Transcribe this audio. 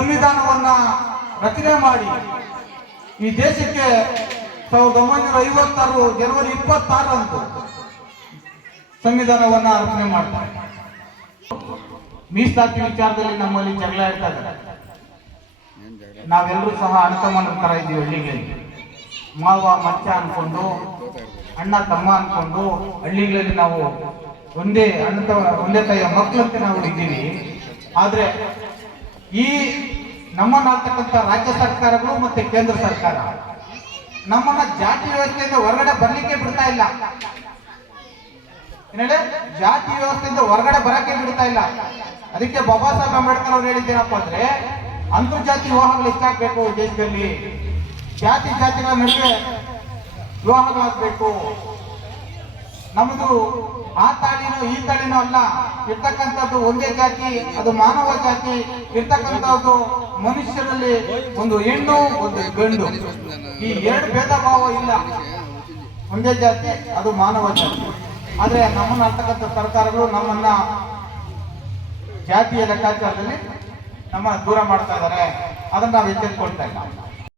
ಸಂವಿಧಾನವನ್ನ ರಚನೆ ಮಾಡಿ ಈ ದೇಶಕ್ಕೆ 1956 ಜನವರಿ 26 ಸಂವಿಧಾನವನ್ನ ಅರ್ಪಣೆ ಮಾಡ್ತಾರೆ. ಮೀಸಲಾತಿ ವಿಚಾರದಲ್ಲಿ ನಮ್ಮಲ್ಲಿ ಜಗಳ ಇರ್ತಾ ಇದೆ. ನಾವೆಲ್ಲರೂ ಸಹ ಅಣ್ಣ ತರ ಇದ್ದೀವಿ. ಹಳ್ಳಿಗಳಲ್ಲಿ ಮಾವ ಮಚ್ಚ ಅನ್ಕೊಂಡು, ಅಣ್ಣ ತಮ್ಮ ಅನ್ಕೊಂಡು ಹಳ್ಳಿಗಳಲ್ಲಿ ನಾವು ಒಂದೇ ಒಂದೇ ತಾಯಿಯ ಮಕ್ಕಳಂತೆ ನಾವು ಇದ್ದೀವಿ. ಆದ್ರೆ ಈ ನಮ್ಮನ್ನಾಗ್ತಕ್ಕಂಥ ರಾಜ್ಯ ಸರ್ಕಾರಗಳು ಮತ್ತೆ ಕೇಂದ್ರ ಸರ್ಕಾರ ನಮ್ಮನ್ನ ಜಾತಿ ವ್ಯವಸ್ಥೆಯಿಂದ ಹೊರಗಡೆ ಬರ್ಲಿಕ್ಕೆ ಬಿಡ್ತಾ ಇಲ್ಲ. ಏನೇಳಿ ಜಾತಿ ವ್ಯವಸ್ಥೆಯಿಂದ ಹೊರಗಡೆ ಬರಕ್ಕೆ ಬಿಡ್ತಾ ಇಲ್ಲ. ಅದಕ್ಕೆ ಬಾಬಾ ಸಾಹೇಬ್ ಅಂಬೇಡ್ಕರ್ ಅವ್ರು ಹೇಳಿದ್ದೇನಪ್ಪ ಅಂದ್ರೆ, ಅಂತರ್ಜಾತಿ ವಿವಾಹಗಳು ಹೆಚ್ಚಾಗಬೇಕು ದೇಶದಲ್ಲಿ, ಜಾತಿಗಳ ನಡುವೆ ವಿವಾಹಗಳಾಗಬೇಕು. ನಮ್ಮದು ಆ ತಾಳಿನೋ ಈ ತಾಳಿನೋ ಅಲ್ಲ, ಇರ್ತಕ್ಕಂಥದ್ದು ಒಂದೇ ಜಾತಿ, ಅದು ಮಾನವ ಜಾತಿ. ಇರ್ತಕ್ಕಂಥದ್ದು ಮನುಷ್ಯರಲ್ಲಿ ಒಂದು ಹೆಣ್ಣು ಒಂದು ಗಂಡು, ಈ ಎರಡು ಭೇದ ಭಾವ ಇಲ್ಲ. ಒಂದೇ ಜಾತಿ, ಅದು ಮಾನವ ಜಾತಿ. ಆದ್ರೆ ನಮ್ಮನ್ನ ಆಗ್ತಕ್ಕಂಥ ಸರ್ಕಾರಗಳು ನಮ್ಮನ್ನ ಜಾತಿಯ ಲೆಕ್ಕಾಚಾರದಲ್ಲಿ ನಮ್ಮ ದೂರ ಮಾಡ್ತಾ ಇದ್ದಾರೆ. ಅದನ್ನ ನಾವು ಎಚ್ಚರಿಕೊಳ್ತಾ ಇಲ್ಲ.